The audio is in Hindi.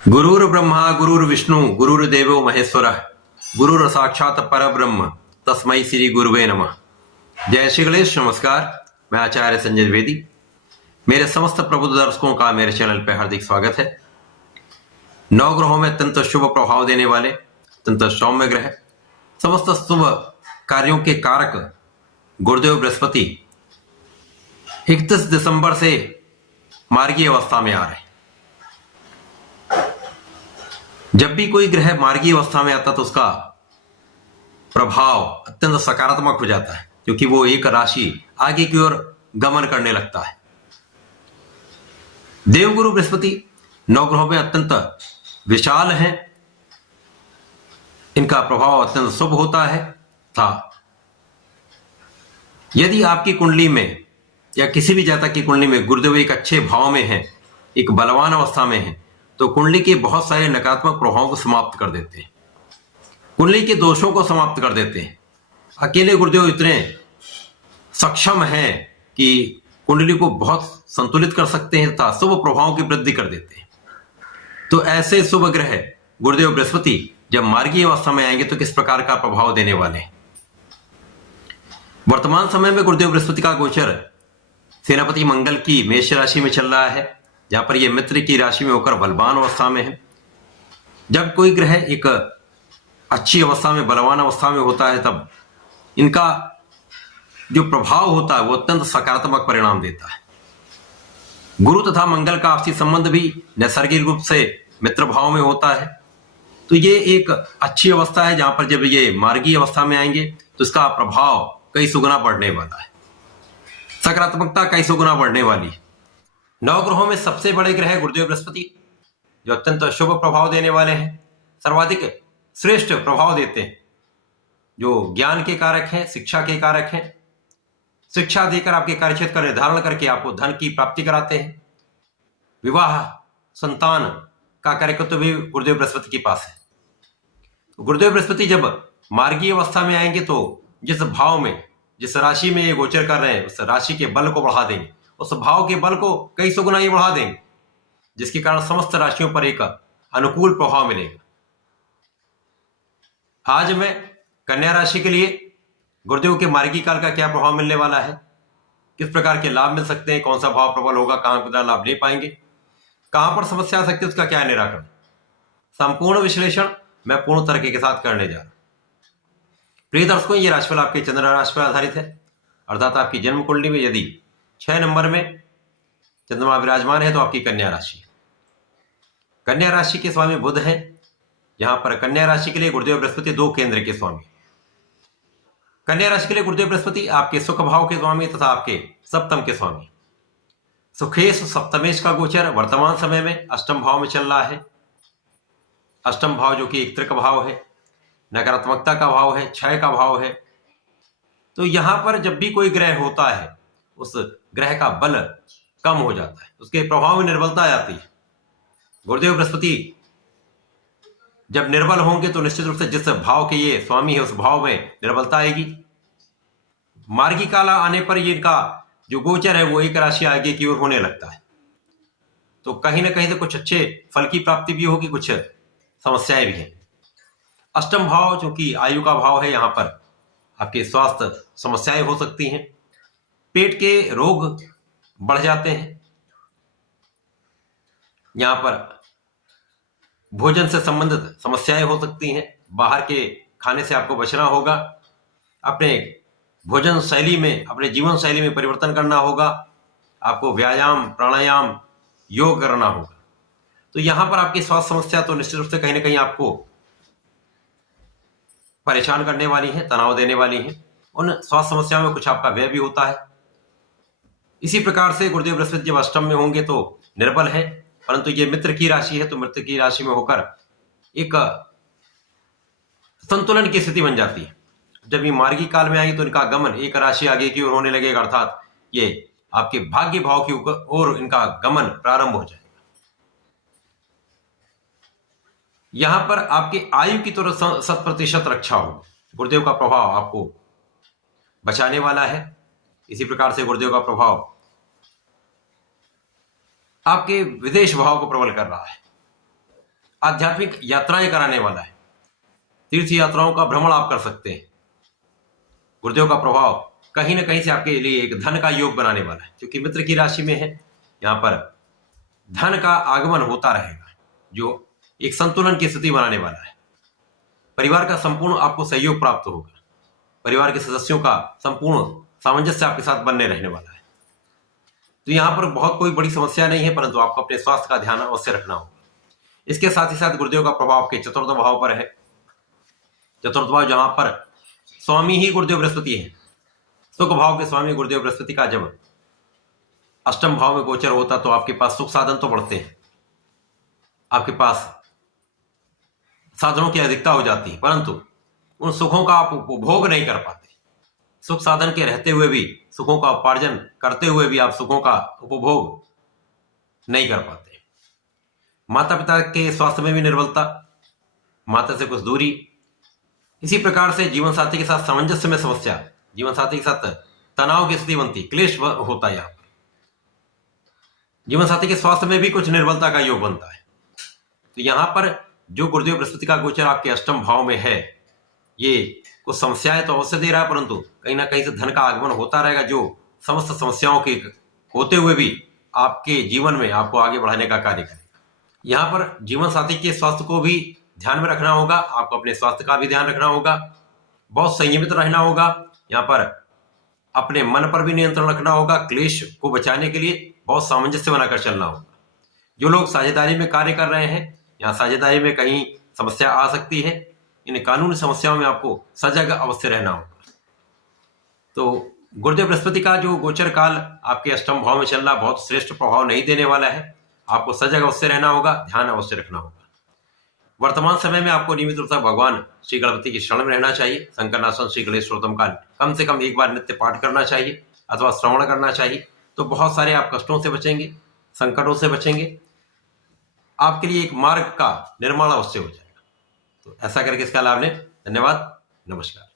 गुरुर्ब्रह्मा गुरुर्विष्णु गुरुर्देवो महेश्वरः गुरुर साक्षात परब्रह्म तस्मै श्री गुरुवे नमः। जय श्री गणेश। नमस्कार, मैं आचार्य संजय द्विवेदी। मेरे समस्त प्रबुद्ध दर्शकों का मेरे चैनल पर हार्दिक स्वागत है। नौ ग्रहों में अत्यंत शुभ प्रभाव देने वाले अत्यंत सौम्य ग्रह, समस्त शुभ कार्यों के कारक गुरुदेव बृहस्पति 31 दिसंबर से मार्गीय अवस्था में आ रहे हैं। जब भी कोई ग्रह मार्गीय अवस्था में आता तो उसका प्रभाव अत्यंत सकारात्मक हो जाता है, क्योंकि वो एक राशि आगे की ओर गमन करने लगता है। देवगुरु बृहस्पति नौ ग्रहों में अत्यंत विशाल हैं, इनका प्रभाव अत्यंत शुभ होता है। था यदि आपकी कुंडली में या किसी भी जातक की कुंडली में गुरुदेव एक अच्छे भाव में है, एक बलवान अवस्था में है, तो कुंडली के बहुत सारे नकारात्मक प्रभावों को समाप्त कर देते हैं, कुंडली के दोषों को समाप्त कर देते हैं। अकेले गुरुदेव इतने सक्षम हैं कि कुंडली को बहुत संतुलित कर सकते हैं तथा शुभ प्रभावों की वृद्धि कर देते हैं। तो ऐसे शुभ ग्रह गुरुदेव बृहस्पति जब मार्गीय अवस्था में आएंगे तो किस प्रकार का प्रभाव देने वाले हैं। वर्तमान समय में गुरुदेव बृहस्पति का गोचर सेनापति मंगल की मेष राशि में चल रहा है, जहां पर यह मित्र की राशि में होकर बलवान अवस्था में है। जब कोई ग्रह एक अच्छी अवस्था में बलवान अवस्था में होता है तब इनका जो प्रभाव होता है वो अत्यंत सकारात्मक परिणाम देता है। गुरु तथा मंगल का आपसी संबंध भी नैसर्गिक रूप से मित्र भाव में होता है, तो ये एक अच्छी अवस्था है। जहां पर जब ये मार्गीय अवस्था में आएंगे तो इसका प्रभाव कई सुगुना बढ़ने वाला है, सकारात्मकता कई सुगुना बढ़ने वाली है। नौ ग्रहों में सबसे बड़े ग्रह गुरुदेव बृहस्पति जो अत्यंत शुभ प्रभाव देने वाले हैं, सर्वाधिक श्रेष्ठ प्रभाव देते हैं, जो ज्ञान के कारक हैं, शिक्षा के कारक हैं। शिक्षा देकर आपके कार्यक्षेत्र का निर्धारण करके आपको धन की प्राप्ति कराते हैं। विवाह संतान का कार्यकत्व भी गुरुदेव बृहस्पति के पास है। तो गुरुदेव बृहस्पति जब मार्गीय अवस्था में आएंगे तो जिस भाव में जिस राशि में ये गोचर कर रहे हैं उस राशि के बल को बढ़ा देंगे, उस भाव के बल को कई सौ गुना ये बढ़ा देंगे, जिसके कारण समस्त राशियों पर एक अनुकूल प्रभाव मिलेगा। आज मैं कन्या राशि के लिए गुरुदेव के मार्गी काल का क्या प्रभाव मिलने वाला है, किस प्रकार के लाभ मिल सकते हैं, कौन सा भाव प्रबल होगा, कहां पर लाभ ले पाएंगे, कहां पर समस्या आ सकती है, उसका क्या निराकरण, संपूर्ण विश्लेषण मैं पूर्ण तरीके के साथ करने जा रहा हूं। प्रिय दर्शकों, ये राशिफल आपके चंद्र राशि पर आधारित है, अर्थात आपकी जन्म कुंडली में यदि 6 नंबर में चंद्रमा विराजमान है तो आपकी कन्या राशि है। कन्या राशि के स्वामी बुध हैं, जहां पर कन्या राशि के लिए गुरुदेव बृहस्पति 2 केंद्र के स्वामी। कन्या राशि के लिए गुरुदेव बृहस्पति आपके सुख भाव के स्वामी तथा आपके सप्तम के स्वामी। सुखेश सप्तमेश का गोचर वर्तमान समय में अष्टम भाव में चल रहा है। अष्टम भाव जो कि एक त्रिक भाव है, नकारात्मकता का भाव है, क्षय का भाव है। तो यहां पर जब भी कोई ग्रह होता है उस ग्रह का बल कम हो जाता है, उसके प्रभाव में निर्बलता आ जाती है। गुरुदेव बृहस्पति जब निर्बल होंगे तो निश्चित रूप से जिस भाव के ये स्वामी है उस भाव में निर्बलता आएगी। मार्गी काल आने पर ये इनका जो गोचर है वो एक राशि आगे की ओर होने लगता है, तो कहीं ना कहीं से कुछ अच्छे फल की प्राप्ति भी होगी, कुछ समस्याएं भी हैं। अष्टम भाव जो कि आयु का भाव है, यहां पर आपके स्वास्थ्य समस्याएं हो सकती हैं, पेट के रोग बढ़ जाते हैं, यहां पर भोजन से संबंधित समस्याएं हो सकती हैं, बाहर के खाने से आपको बचना होगा, अपने भोजन शैली में अपने जीवन शैली में परिवर्तन करना होगा, आपको व्यायाम प्राणायाम योग करना होगा। तो यहां पर आपकी स्वास्थ्य समस्या तो निश्चित रूप से कहीं ना कहीं आपको परेशान करने वाली है, तनाव देने वाली है। उन स्वास्थ्य समस्याओं में कुछ आपका व्यय भी होता है। इसी प्रकार से गुरुदेव बृहस्पति जब अष्टम में होंगे तो निर्बल है, परंतु ये मित्र की राशि है तो मित्र की राशि में होकर एक संतुलन की स्थिति बन जाती है। जब ये मार्गी काल में आएंगे तो इनका गमन एक राशि आगे की ओर होने लगेगा, अर्थात ये आपके भाग्य भाव की ओर इनका गमन प्रारंभ हो जाएगा। यहां पर आपके आयु की तो 100% रक्षा होगी। गुरुदेव का प्रभाव आपको बचाने वाला है। इसी प्रकार से गुरुदेव का प्रभाव आपके विदेश भाव को प्रबल कर रहा है। आध्यात्मिक यात्राएं कराने वाला है। तीर्थ यात्राओं का भ्रमण आप कर सकते हैं। गुरुदेव का प्रभाव कहीं ना कहीं से आपके लिए एक धन का योग बनाने वाला है, क्योंकि मित्र की राशि में है। यहां पर धन का आगमन होता रहेगा, जो एक संतुलन की स्थिति बनाने वाला है। परिवार का संपूर्ण आपको सहयोग प्राप्त होगा। परिवार के सदस्यों का संपूर्ण सामंजस्य आपके साथ बनने रहने वाला है। तो यहां पर बहुत कोई बड़ी समस्या नहीं है, परंतु आपको अपने स्वास्थ्य का ध्यान अवश्य रखना होगा। इसके साथ ही साथ गुरुदेव का प्रभाव आपके चतुर्थ भाव पर है। चतुर्थ भाव जहां पर स्वामी ही गुरुदेव बृहस्पति है, सुख भाव के स्वामी गुरुदेव बृहस्पति का जब अष्टम भाव में गोचर होता तो आपके पास सुख साधन तो बढ़ते हैं, आपके पास साधनों की अधिकता हो जाती है, परंतु उन सुखों का आप उपभोग नहीं कर पाते। सुख साधन के रहते हुए भी, सुखों का उपार्जन करते हुए भी आप सुखों का उपभोग नहीं कर पाते। माता पिता के स्वास्थ्य में भी निर्बलता, माता से कुछ दूरी, इसी प्रकार से जीवन साथी के साथ सामंजस्य में समस्या, जीवन साथी के साथ तनाव की स्थिति बनती, क्लेश होता है। यहाँ पर जीवन साथी के स्वास्थ्य में भी कुछ निर्बलता का योग बनता है। तो यहां पर जो गुरुदेव बृहस्पति का गोचर आपके अष्टम भाव में है, ये कुछ समस्याएं तो अवश्य दे रहा है, परंतु कहीं ना कहीं से धन का आगमन होता रहेगा, जो समस्त समस्याओं के होते हुए भी आपके जीवन में आपको आगे बढ़ाने का कार्य करेगा। यहाँ पर जीवन साथी के स्वास्थ्य को भी ध्यान में रखना होगा, आपको अपने स्वास्थ्य का भी ध्यान रखना होगा, बहुत संयमित रहना होगा। यहाँ पर अपने मन पर भी नियंत्रण रखना होगा, क्लेश को बचाने के लिए बहुत सामंजस्य बनाकर चलना होगा। जो लोग साझेदारी में कार्य कर रहे हैं, यहाँ साझेदारी में कहीं समस्या आ सकती है, इन कानूनी समस्याओं में आपको सजग अवश्य रहना होगा। तो गुरुदेव बृहस्पति का जो गोचर काल आपके अष्टम भाव में चल रहा, बहुत श्रेष्ठ प्रभाव नहीं देने वाला है। आपको सजग अवश्य रहना होगा, ध्यान अवश्य रखना होगा। वर्तमान समय में आपको नियमित रूप से भगवान श्री गणपति की शरण में रहना चाहिए। शंकरनाशन श्री गणेश स्तोत्रम का कम से कम एक बार नित्य पाठ करना चाहिए अथवा श्रवण करना चाहिए। तो बहुत सारे आप कष्टों से बचेंगे, संकटों से बचेंगे, आपके लिए एक मार्ग का निर्माण अवश्य हो जाएगा। तो ऐसा करके इसका लाभ लें। धन्यवाद, नमस्कार।